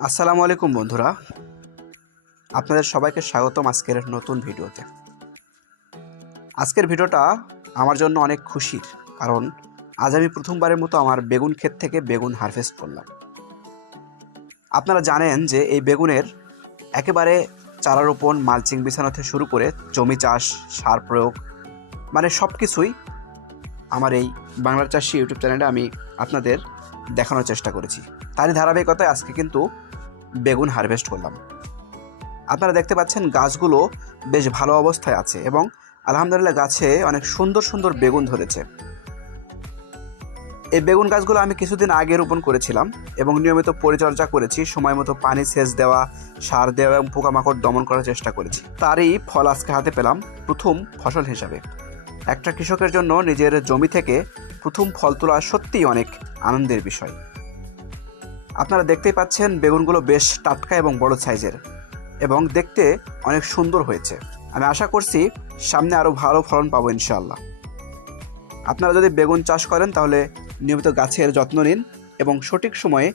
আসসালামু আলাইকুম বন্ধুরা, আপনাদের সবাইকে স্বাগতম আজকের নতুন ভিডিওতে। আজকের ভিডিওটা আমার জন্য অনেক খুশির, কারণ আজ আমি প্রথমবারের মতো আমার বেগুন ক্ষেত থেকে বেগুন হারভেস্ট করলাম। আপনারা জানেন যে এই বেগুনের একেবারে চারা রোপণ, মালচিং বিছানো থেকে শুরু করে জমি চাষ, সার প্রয়োগ, মানে সব কিছুই আমার এই বাংলার চাষি ইউটিউব চ্যানেলে আমি আপনাদের দেখানোর চেষ্টা করেছি। তারই ধারাবাহিকতায় আজকে কিন্তু বেগুন হারভেস্ট করলাম। আপনারা দেখতে পাচ্ছেন গাছগুলো বেশ ভালো অবস্থায় আছে এবং আলহামদুলিল্লাহ গাছে অনেক সুন্দর সুন্দর বেগুন ধরেছে। এই বেগুন গাছগুলো আমি কিছুদিন আগে রোপণ করেছিলাম এবং নিয়মিত পরিচর্যা করেছি, সময় মতো পানি সেচ দেওয়া, সার দেওয়া এবং পোকামাকড় দমন করার চেষ্টা করেছি। তারই ফল আজকে হাতে পেলাম প্রথম ফসল হিসাবে। একটা কৃষকের জন্য নিজের জমি থেকে প্রথম ফল তোলা সত্যিই অনেক আনন্দের বিষয়। আপনারা দেখতেই পাচ্ছেন বেগুনগুলো বেশ টাটকা এবং বড় সাইজের এবং দেখতে অনেক সুন্দর হয়েছে। আমি আশা করছি সামনে আরও ভালো ফলন পাবো ইনশাআল্লাহ। আপনারা যদি বেগুন চাষ করেন তাহলে নিয়মিত গাছের যত্ন নিন এবং সঠিক সময়ে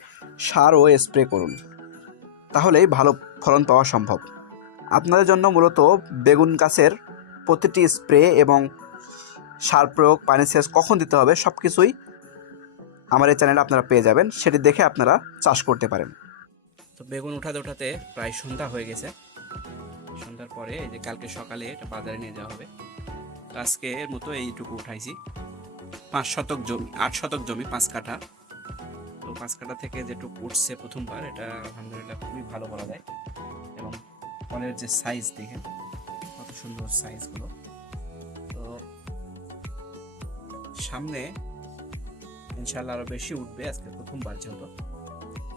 সার ও স্প্রে করুন, তাহলেই ভালো ফলন পাওয়া সম্ভব। আপনাদের জন্য মূলত বেগুন গাছের প্রতিটি স্প্রে এবং সার প্রয়োগ, পানি সেচ কখন দিতে হবে সব কিছুই আমার এই চ্যানেলে আপনারা পেয়ে যাবেন, সেটি দেখে আপনারা চাষ করতে পারেন। তো বেগুন উঠাতে উঠাতে প্রায় সন্ধ্যা হয়ে গেছে। সন্ধ্যার পরে এই যে কালকে সকালে এটা বাজারে নিয়ে যাওয়া হবে। আজকে এর মতো এইটুকু উঠাইছি। 5 শতক জমি, 8 শতক জমি, 5 কাঠা। তো 5 কাঠা থেকে যেটুকু উঠছে প্রথমবার, এটা আলহামদুলিল্লাহ খুবই ভালো বলা যায়। এবং ফলের যে সাইজ দেখেন কত সুন্দর সাইজগুলো। তো সামনে ইনশাল্লাহ আরও বেশি উঠবে। আজকে প্রথমবার যেহেতু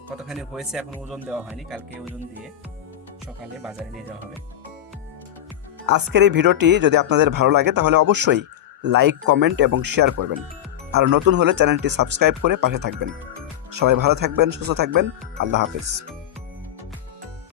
কতখানি হয়েছে এখন ওজন দেওয়া হয়নি, কালকে ওজন দিয়ে সকালে বাজারে নিয়ে যাওয়া হবে। আজকের এই ভিডিওটি যদি আপনাদের ভালো লাগে তাহলে অবশ্যই লাইক, কমেন্ট এবং শেয়ার করবেন। আর নতুন হলে চ্যানেলটি সাবস্ক্রাইব করে পাশে থাকবেন। সবাই ভালো থাকবেন, সুস্থ থাকবেন। আল্লাহ হাফেজ।